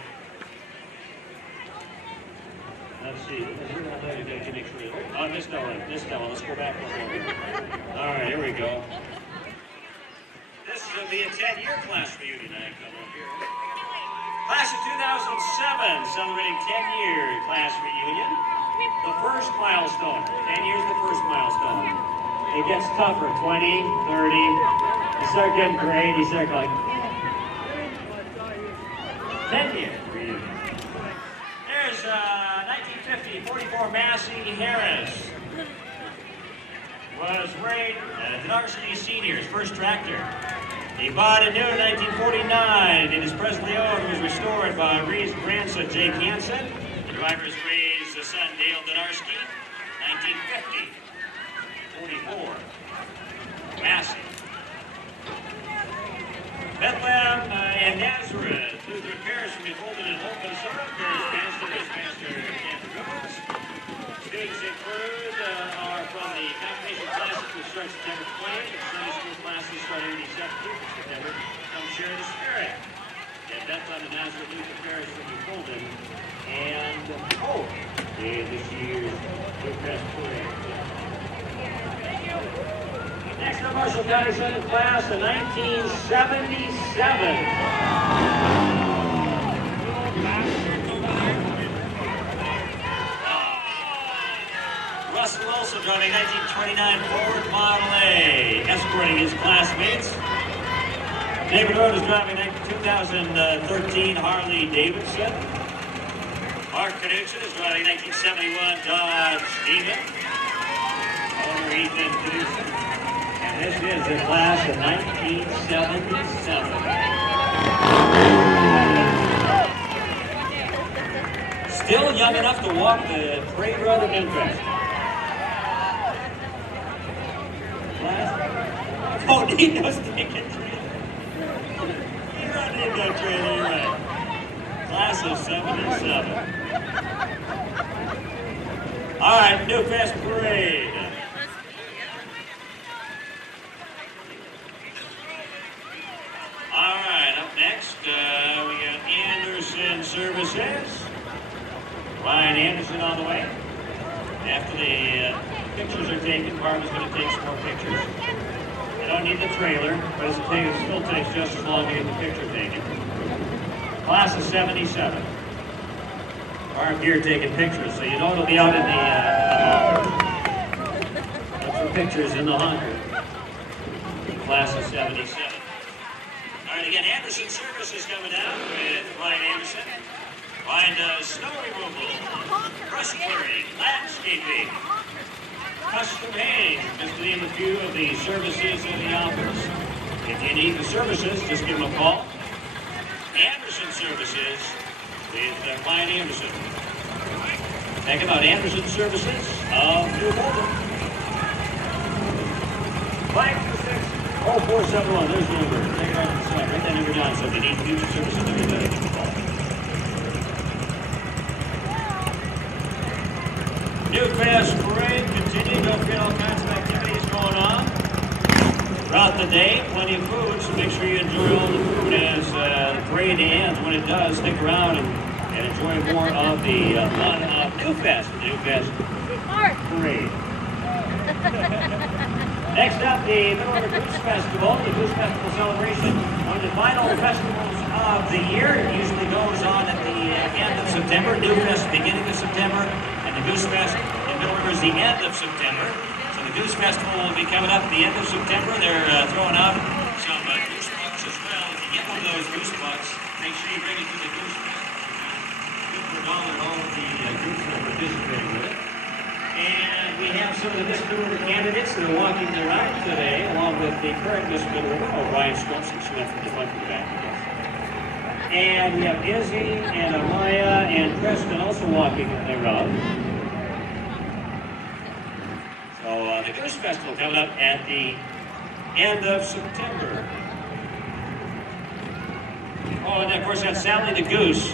let's see, oh, this one, let's go back one more. All right, here we go. This is going to be a 10-year class reunion, I think, up here. Class of 2007, celebrating 10-year class reunion. The first milestone, 10 years the first milestone. It gets tougher, 20, 30, you start getting great, you start going, 10-year reunion. There's 1950, 44 Massey Harris. Was raised Denarski Senior's first tractor. He bought it new in 1949. It is presently owned. It was restored by Reed's grandson, Jake Hansen. The drivers raised the son, Dale Denarski, 1950. 44. Massey. Bethlehem and Nazareth. Lutheran Parish from Holden and Hope, Minnesota. Parish pastor is Pastor Ken Rhodes. Students include are from the confirmation classes, which start September 20th, and Sunday school classes starting the 17th of September. Come share the Spirit. And Bethlehem and Nazareth Lutheran Parish from Holden and Hope in this year's Newfest Parade. Next up, Marshall County Senate class of 1977. Russell Wilson driving 1929 Ford Model A, escorting his classmates. David Road is driving 2013 Harley Davidson. Mark Knudsen is driving 1971 Dodge Demon. Owner Ethan Knudsen. And this is the class of 1977. Still young enough to walk the parade road of Newfest. Oh, he does take a trailer. He does take that trailer, you're right. Class of 77. All right, Newfest Parade. All right, up next, we got Anderson Services. Ryan Anderson on the way. After the pictures are taken, Barbara's going to take some more pictures. I don't need the trailer, but it still takes just as long to get the picture taken. Class of 77. Barb here taking pictures, so you know it'll be out in the honker. Look for pictures in the honker. Class of 77. All right, again, Anderson Services coming down with Ryan Anderson. Ryan does snow removal, brush clearing, landscaping, custom painting, just to name a few of the services that he offers. If you need the services, just give him a call. Anderson Services with Ryan Anderson. Check him out, Anderson Services of New Bolton. 526-0471, there's the number. Take it out on the side. Write that number down so if you need future services, give me a call. Newfest Parade continuing. Don't forget all kinds of activities going on throughout the day. Plenty of food, so make sure you enjoy all the food as the parade ends. When it does, stick around and enjoy more of the fun of Newfest, the Newfest Parade. Next up, the Middle River Goose Festival, the Goose Festival celebration. One of the final festivals of the year. It usually goes on at the end of September. Newfest, beginning of September. The Goose Fest in Middle River is the end of September. So the Goose Festival will be coming up at the end of September. They're throwing out some goose bucks as well. If you get one of those goose bucks, make sure you bring it to the Goose Fest. Good for $1 all of the groups that are participating with it. And we have some of the Miss Middle River candidates that are walking the route today, along with the current Miss Middle River, Ryan Strumson. She went from the front to the back, I guess. And we have Izzy and Amaya and Preston also walking the route. So the Goose Festival coming up at the end of September. Oh, and then, of course, that's Sally the Goose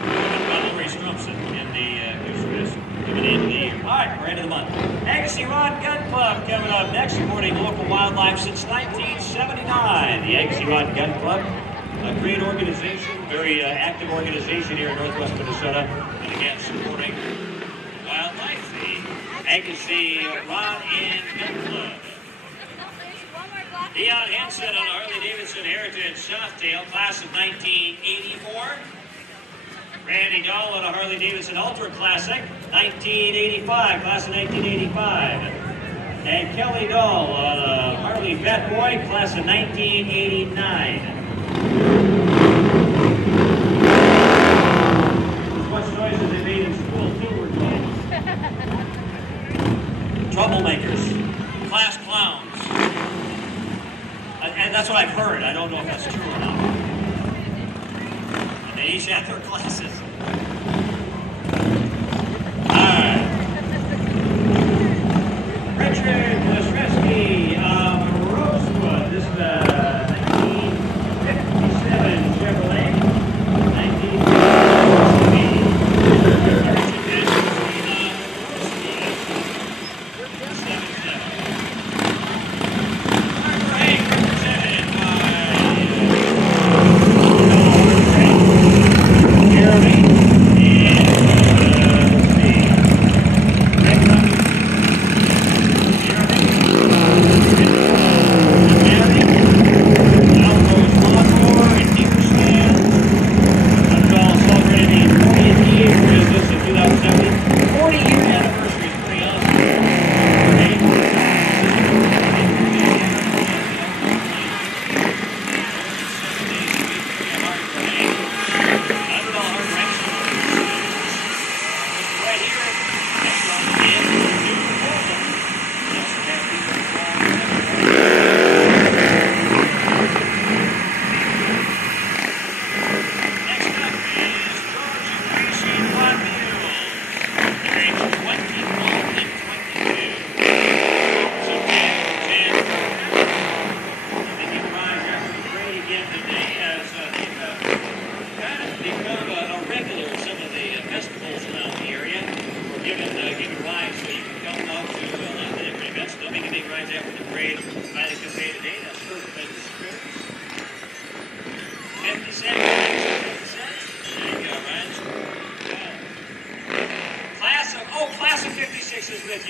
and Lori Strumson in the Goose Fest coming into the year. All right, we're into the month. Agassiz Rod Gun Club coming up next, supporting local wildlife since 1979. The Agassiz Rod Gun Club, a great organization, very active organization here in Northwest Minnesota, and again, supporting wildlife. Agassiz Rod and Gun Club. Dion Hansen on the Harley-Davidson Heritage Softail, class of 1984. Randy Dahl on a Harley-Davidson Ultra Classic, 1985, class of 1985. And Kelly Dahl on a Harley Fat Boy, class of 1989. As much noise as they made in school, too, were kids. Troublemakers, class clowns. And that's what I've heard. I don't know if that's true or not. And they each had their classes. All right. Richard Westreski of Rosewood. This is a 1957 Chevrolet. 1957.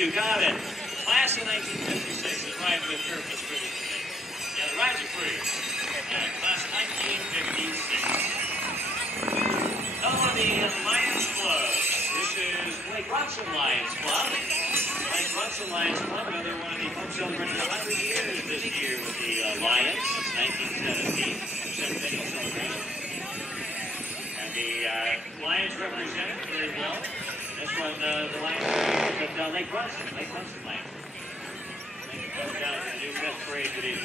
you got it. Class of 1956 is riding with purpose for this today. Yeah, the rides are free. Class of 1956. Another one of the Lions Club. This is Lake Brunson Lions Club. Lake Brunson Lions Club, another one of the clubs celebrating 100 years this year with the Lions since 1917. Centennial celebration. And the Lions represented very well. This one, the Lions at Lake Brunson Lions. Down at the Newfest Parade today.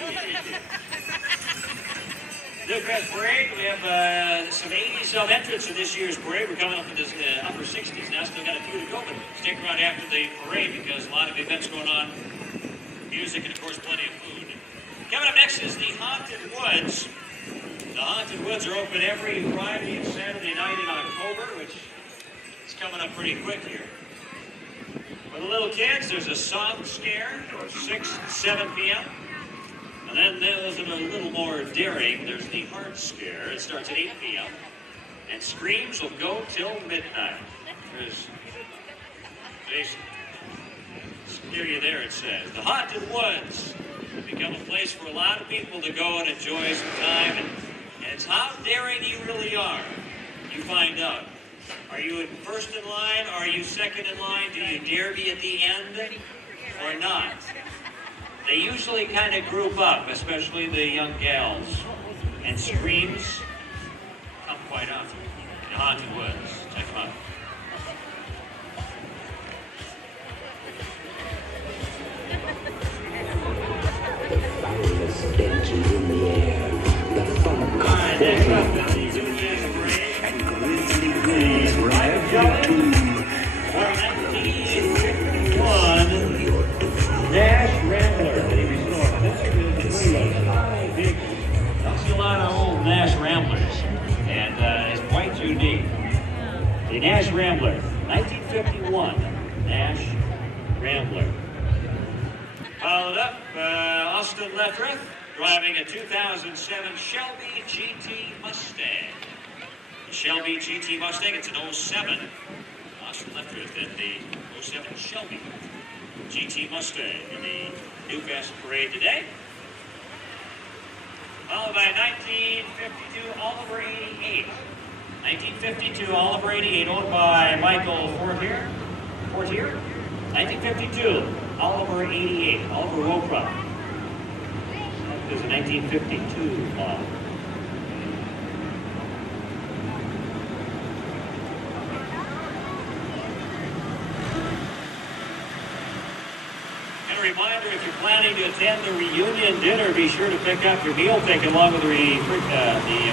Newfest Parade, we have some 80s entrants in this year's parade. We're coming up in this upper 60s now. Still got a few to go, but stick around after the parade because a lot of events going on. Music and, of course, plenty of food. Coming up next is the Haunted Woods. The Haunted Woods are open every Friday and Saturday night in October, which is coming up pretty quick here. For the little kids, there's a song scare from 6 to 7 p.m. And then those that are a little more daring, there's the heart scare. It starts at 8 p.m. And screams will go till midnight. There's scare you there, it says. The Haunted Woods have become a place for a lot of people to go and enjoy some time. And it's how daring you really are. You find out. Are you first in line? Are you second in line? Do you dare be at the end or not? They usually kind of group up, especially the young gals. And screams come quite often in the Haunted Woods. Check them out. In the air, the funk All right, next up is the Newfest Parade. and grizzly winds riot to 1951 Nash Rambler. That's a lot of old Nash Ramblers, and it's quite unique. The Nash Rambler, 1951 Nash Rambler. Followed up, Austin Lethrith driving a 2007 Shelby GT Mustang. The Shelby GT Mustang, it's an 07. Austin Lethrith in the 07 Shelby GT Mustang in the Newfest Parade today. Followed by 1952 Oliver 88. 1952 Oliver 88, owned by Michael Fortier. 1952 Oliver 88, Oliver Wopra. That was a 1952 model. And a reminder, if you're planning to attend the reunion dinner, be sure to pick up your meal ticket along with the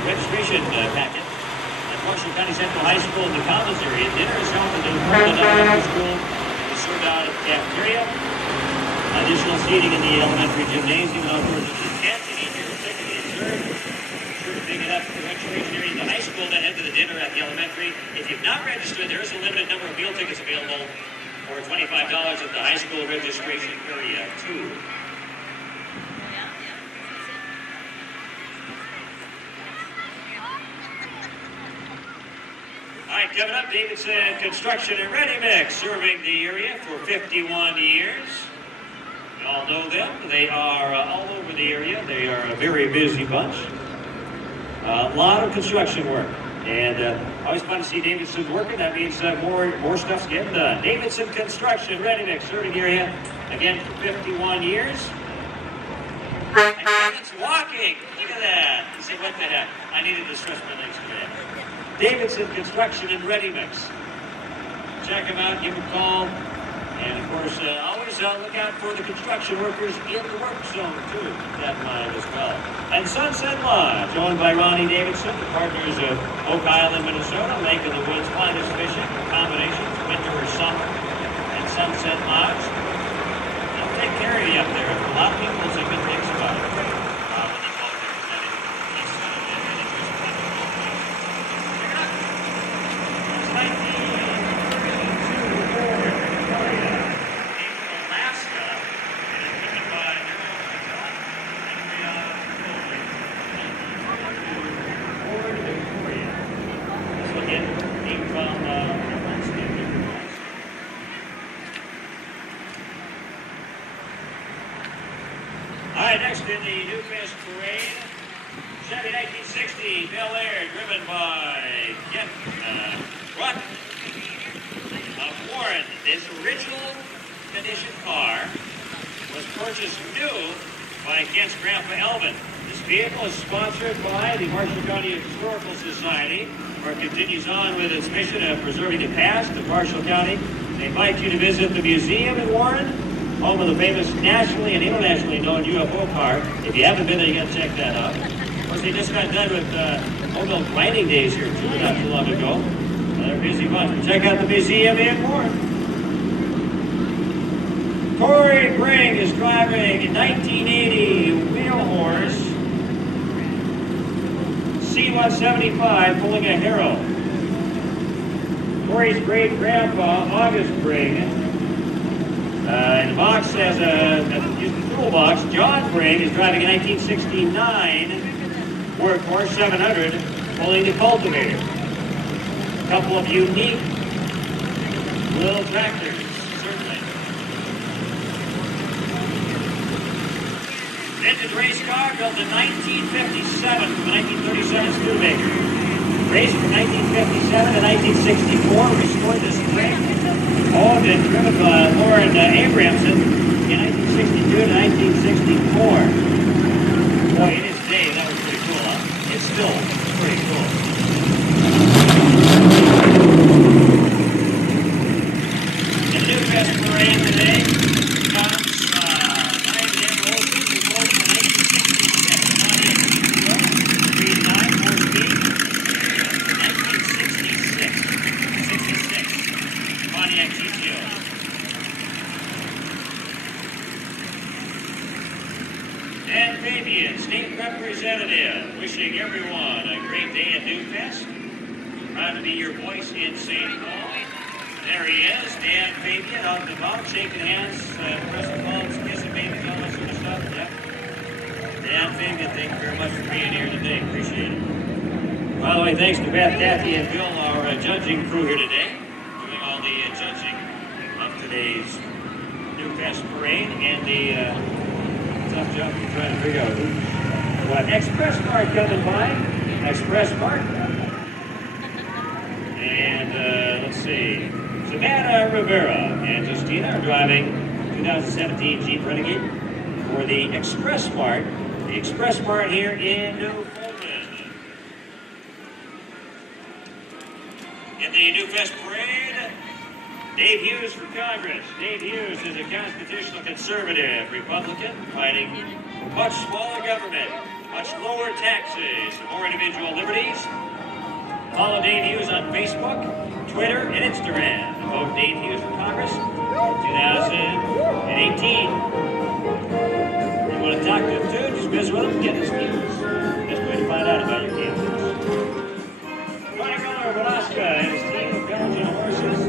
registration packet at Marshall County Central High School in the Commons area. Dinner is held in the Portland Elementary School. It's served out at the cafeteria. Additional seating in the elementary gymnasium and outdoors in the tent. You need your ticket to reserve. Be sure to pick it up at the registration area in the high school, then head to the dinner at the elementary. If you've not registered, there is a limited number of meal tickets available for $25 at the high school registration area, too. All right, coming up, Davidson Construction and Ready Mix, serving the area for 51 years. We all know them. They are all over the area. They are a very busy bunch. A lot of construction work. And always fun to see Davidson working. That means more stuff's getting done. Davidson Construction Ready Mix, serving the area again for 51 years. And Kevin's walking. Look at that. He said, what the heck? I needed to stretch my legs today. Davidson Construction and Ready Mix. Check them out, give them a call. And of course, always look out for the construction workers in the work zone too. Keep that in mind as well. And Sunset Lodge, owned by Ronnie Davidson, the partners of Oak Island, Minnesota, Lake of the Woods, finest fishing, combinations, winter or summer, and Sunset Lodge. They'll take care of you up there. A lot of people say good things about it. When they call it represented east of it, and it's just fun. Check it out. It's 1932 Victoria, Alaska, and it's driven by Ford Victoria. This one came from Alaska. the Newfest Parade. Chevy 1960 Bel Air, driven by Kent Rutt of Warren. This original condition car was purchased new by Kent's grandpa Elvin. This vehicle is sponsored by the Marshall County Historical Society, where it continues on with its mission of preserving the past of Marshall County. They invite you to visit the museum in Warren, home of the famous nationally and internationally known UFO car. If you haven't been there, you got to check that out. Of course, they just got done with Mobile Grinding Days here too, not too long ago. Another busy month. Check out the museum in Warren. Corey Bring is driving a 1980 wheel horse C-175 pulling a Harrow. Corey's great-grandpa, August Bring, in the box has a toolbox. John Bring is driving a 1969 Workhorse 700 pulling the cultivator. A couple of unique little tractors. Vintage race car built in 1957 from a 1937 Studebaker. Raced from 1957 to 1964, restored this spring. Owned and driven by Lauren Abramson in 1962 to 1964. Boy, in its day, that was pretty cool, huh? It's still pretty cool. The Newfest Parade today comes 9 Olsen, recording in 1966. Pontiac GTO. Dan Fabian, State Representative, wishing everyone a great day at Newfest. Proud to be your voice in St. Paul. There he is, Dan Fabian, out and about, shaking hands, pressing palms, kissing babies, all that sort of stuff. Yeah. Dan Fabian, thank you very much for being here today. Appreciate it. By the way, thanks to Beth, Kathy, and Bill, our judging crew here today, doing all the judging of today's Newfest Parade and the tough job of trying to figure out who's what. Express Mart coming by. Express Mart. And let's see. Savannah Rivera and Justina are driving 2017 Jeep Renegade for the Express Mart. The Express Mart here in Newfoundland. In the Newfest Parade, Dave Hughes for Congress. Dave Hughes is a constitutional conservative Republican fighting for much smaller government, much lower taxes, more individual liberties. Follow Dave Hughes on Facebook, Twitter, and Instagram. Vote Dave Hughes for Congress 2018. You want to talk to him too? Just visit with him, get his views. Best way to find out about your candidates. Tony Miller, Alaska, and his team of Belgian horses.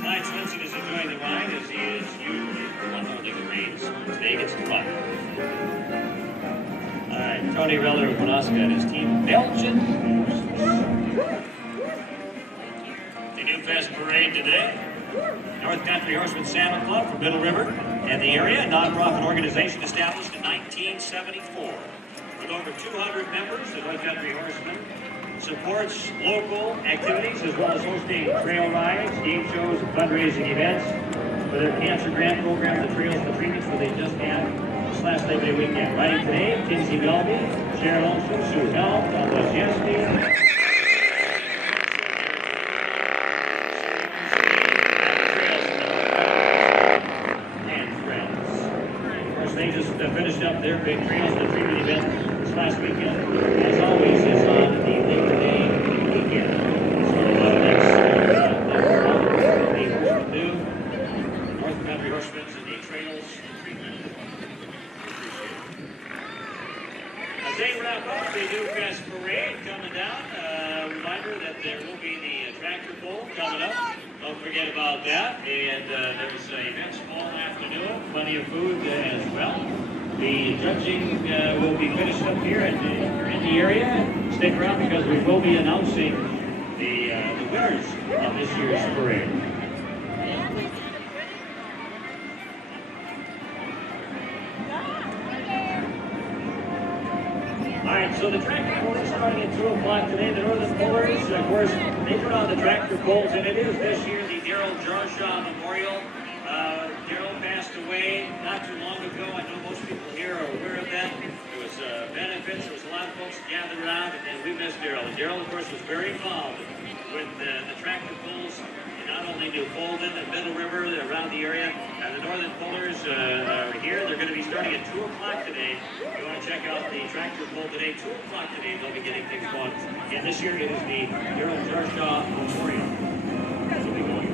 Clyde Swenson is enjoying the ride as he is usually unloading the reins. Today gets some fun. All right, Tony Miller, Alaska, and his team of Belgian horses. The Newfest Parade today. North Country Horseman Salmon Club from Middle River and the area, a nonprofit organization established in 1974. With over 200 members, the North Country Horseman supports local activities as well as hosting trail rides, game shows, and fundraising events for their cancer grant program, the Trails for Treatments, where they just had this last Labor Day weekend. Riding today, Kinsey Melby, Sharon Olson, Sue Helm, Don Wojcicki, finished up their big Trails and Treatment event this last weekend. As always, it's on the Labor Day weekend. So that's the Horsemen do, North Country Horsemen and the Trails and Treatment. As they wrap up the Newfest Parade coming down, reminder that there will be the tractor pull coming up. Don't forget about that. And there's events all afternoon, plenty of food as well. The judging will be finished up here if you're in the area. Stick around because we will be announcing the winners of this year's parade. right, so the tractor pull is starting at 2 o'clock today. The Northern Pullers, of course, they put on the tractor pulls, and it is this year the Darrell Jarshaw Memorial. Darrell passed away not too long ago. I know most people here are aware of that. There was benefits. There was a lot of folks gathered around, and we missed Darrell. Darrell, of course, was very involved with the tractor pulls, not only New Fulton and Middle River, around the area. The Northern Pullers are here. They're going to be starting at 2 o'clock today. If you want to check out the tractor pull today, 2 o'clock today, they'll be getting things going. And this year it is the Darrell Jarshaw Memorial. That'll be going.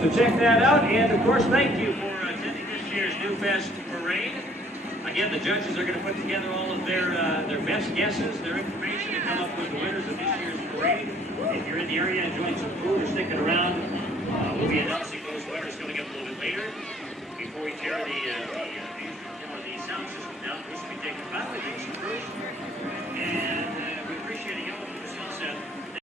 So check that out, and of course, thank you for attending this year's Newfest Parade. Again, the judges are going to put together all of their best guesses, their information, to come up with the winners of this year's parade. If you're in the area enjoying some food or sticking around, we'll be announcing those winners coming up a little bit later. Before we tear the sound system down, which will be taking about, I think,